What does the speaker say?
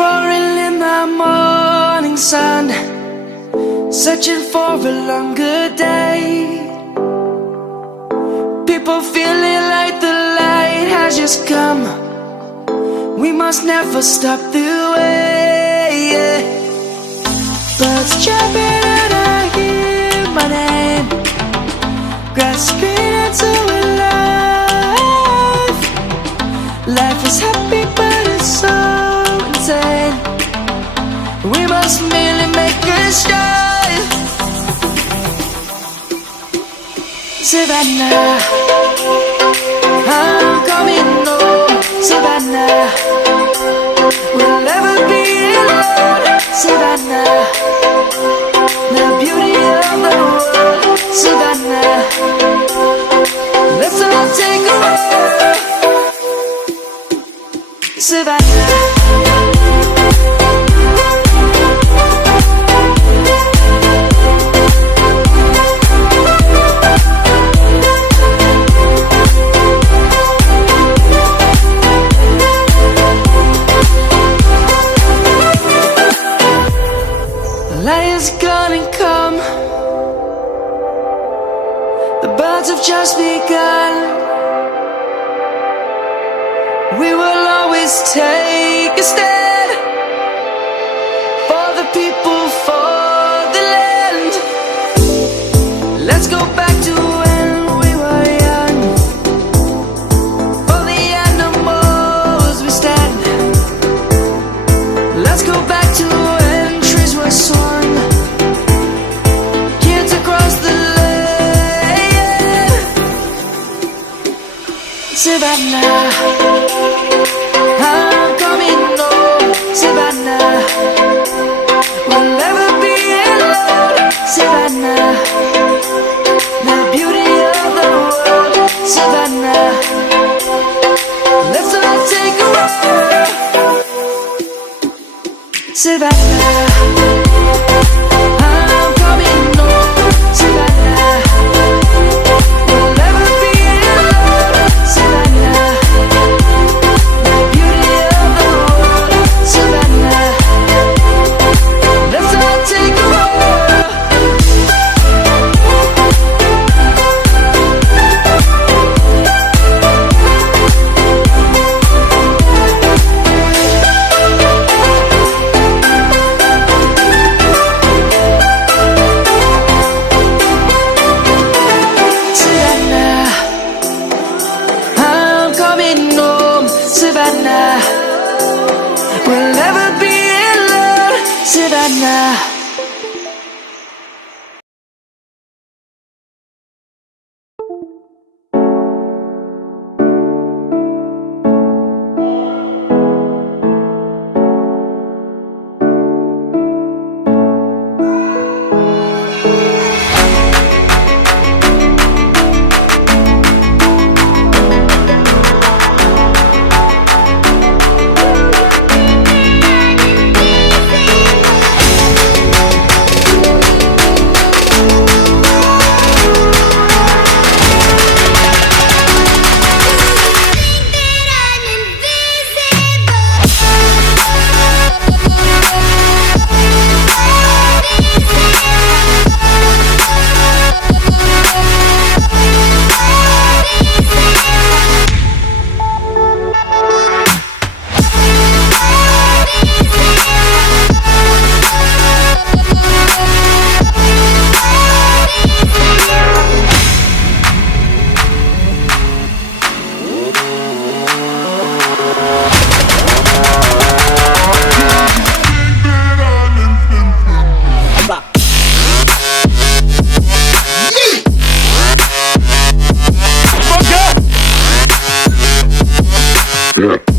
roaring in the morning sun, searching for a longer day. People feeling like the light has just come. We must never stop the way, yeah. Birds chirping and I hear my name, grasping into a life. Life is happy but it's so insane. We must merely make a start. Savannah, I'm coming home. Savannah, we'll never be alone. Savannah, the beauty of the world. Savannah, let's all take a walk. Savannah. Light is gonna come. The birds have just begun. We will always take a stand for the people, for the land. Let's go back to when we were young. For the animals we stand. Let's go back to when trees were swung. Kids across the land. Savannah, I'm coming home. Savannah, we'll never be alone. Savannah, the beauty of the world. Savannah, let's all take a walk. Savannah, I'm coming home. Savannah, we'll never be alone. Savannah, the beauty of the world. Savannah, let's all take a walk. Savannah, I'm coming home. Savannah, we'll never be alone. Savannah. Yeah.